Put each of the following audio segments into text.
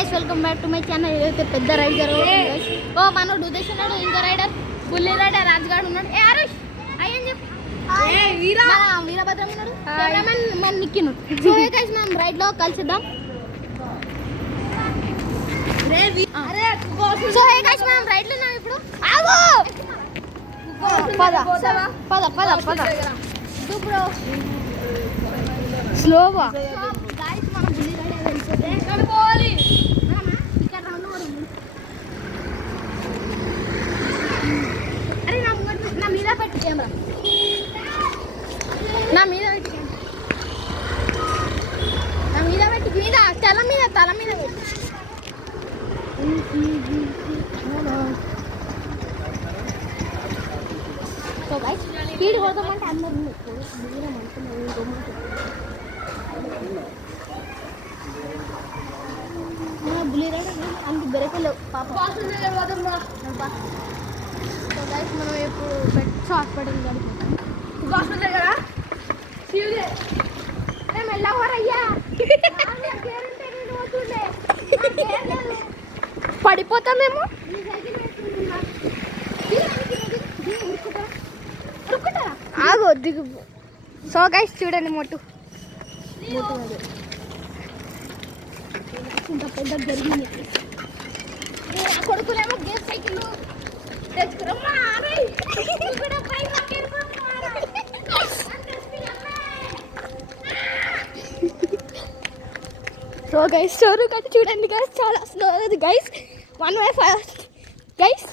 Guys welcome back to my channel. ఏదైతే పెద్ద ride జరుగుతుంది గైస్. ఓ మనోడు ఉద్దేశిస్తున్నాడు, ఇంకో రైడర్ బుల్లి రైడర్ రాజ్గాడ్ ఉన్నాడు. ఏ ఆరుష్ అయ్యని చెప్పు. వీరభద్రం ఉన్నాడు, కెమెరామెన్ మన నిక్కిను. సో గైస్ మనం రైడ్ లో కలిసిద్దాం. సో గైస్ మనం రైడ్ లో ఉన్నాం ఇప్పుడు. ఆగు పద పద పద పద బ్రో స్లోవా. గైస్ మనం బుల్లి రైడర్ వెళ్తుంది. కనుకోవాలి ఇక్కడ రౌండ్ వస్తుంది. అరే నా మీద పెట్టు కెమెరా, నా మీద పెట్టి, నా మీద పెట్టి, మీద తల మీద పెట్టి. సో గైస్ స్పీడ్ పోదామంటే అందరూ బుల్లి రైడర్ అంత బెరకలేవు పాప. సో గైస్ మనం ఇప్పుడు పెట్స్ హాస్పిటల్ కడుపుతాం. హాస్పిటల్ కదా మేము వెళ్ళవరయ్యా, పడిపోతాం మేము. ఆగు దిగు. సో గైస్ చూడండి మొట్టు ఇంత పెద్ద జరిగింది. కొడుకునేమో గేర్ సైకిల్ తెచ్చుకురమ్మా. సో గైస్ స్టోరీ కదా చూడండి గైస్, చాలా స్లో అది గైస్. 1/5 గైస్.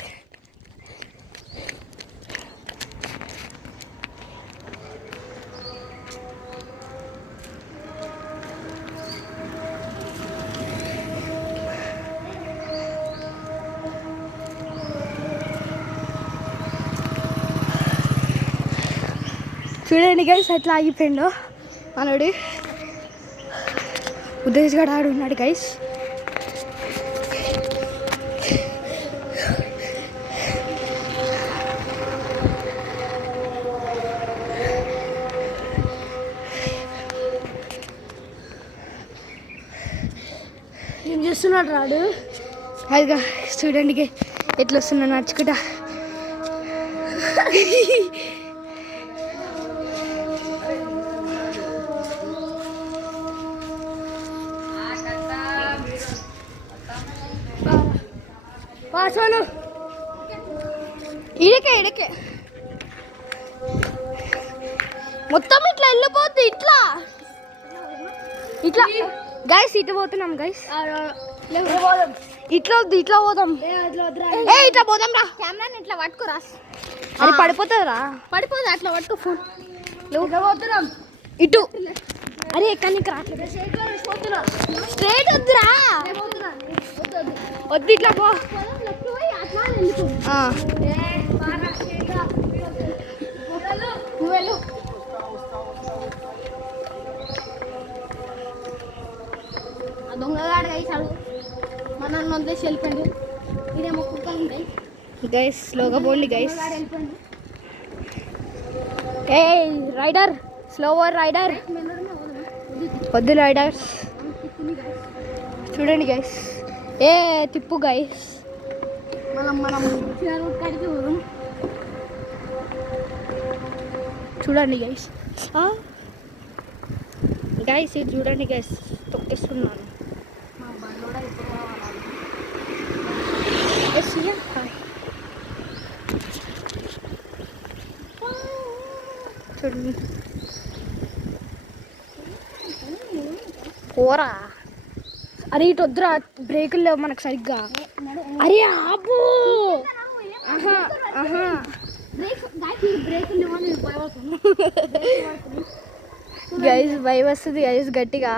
చూడండి గైస్ ఎట్లా ఆగిపోయిండో మనోడు. ఉద్దేశ్ గడ ఆడు ఉన్నాడు గైస్. ఏం చేస్తున్నాడు రాడు? అదిగా చూడండి ఎట్లా వస్తున్నా నడుచుకుంటా. ఇడకే మొత్తం ఇట్లా వెళ్ళిపోద్ది. ఇట్లా గైస్ ఇటు పోతున్నాం గైస్. ఇట్లా వద్దు, ఇట్లా పోదాం. ఇట్లా పోదాం రా. కెమెరాని ఇట్లా పట్టుకోరా, అది పడిపోతుంది రా. పడిపోతుంది అట్లా పట్టుకో ఫోన్. పోతున్నాం ఇటు. అరే ఎక్కడికి రావట్లేదు. స్ట్రైట్ వద్దురా, వద్దు ఇట్లా పో. దొంగగాడు గైసాడు మన వదిలేసి వెళ్ళిపోయింది. ఇదేమో కుక్కలు ఉంటాయి గైస్. స్లోగా పోండి గైస్. ఏ రైడర్, స్లోవర్ రైడర్, వద్దు రైడర్స్. చూడండి గైస్, ఏ తిప్పు గైస్. మనం కడికి చూడండి గైస్. గైస్ ఇది చూడండి గైస్, తొక్కేస్తున్నాను. చూడండి కూరా. అరే ఇటు వద్దురా, బ్రేకులు లేవు మనకు సరిగ్గా. అరే ఆపు. గైస్ భయం వస్తుంది గైస్ గట్టిగా.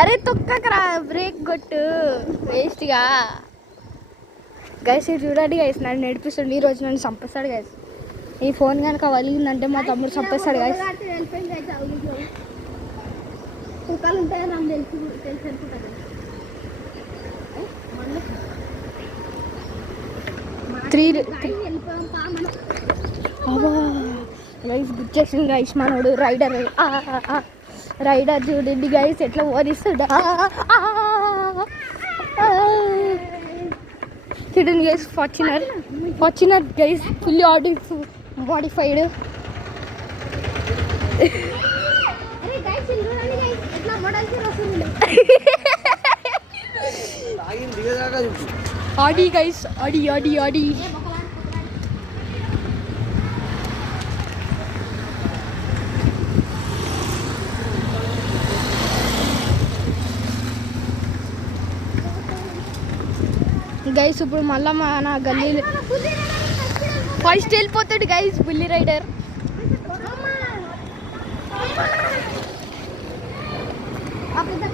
అరే తొక్కకరా, బ్రేక్ కొట్టు వేస్ట్గా. గైస్ ఇది చూడండి గైస్, నన్ను నడిపిస్తుంది. ఈరోజు నన్ను చంపేస్తాడు గైస్. ఈ ఫోన్ కనుక వలిగిందంటే మా తమ్ముడు చంపేస్తాడు గైస్. కుక్కలు ఉంటాయని నాకు తెలిసి గైస్ గుచ్చేసింది గైస్ మనోడు రైడర్. రైడర్ చూడండి గైస్ ఎట్లా ఓడిస్తాడా. చూడండి guys Fortuner guys fully modified. అరే గైస్ చూడండి గైస్ ఎట్లా మోడల్స్ వస్తుంది. ఆడి గైస్ ఆడి గైస్ ఇప్పుడు మళ్ళా మన గల్లీ ఫస్ట్ వెళ్ళిపోతాడు గైస్ బుల్లి రైడర్. ఆ పెద్ద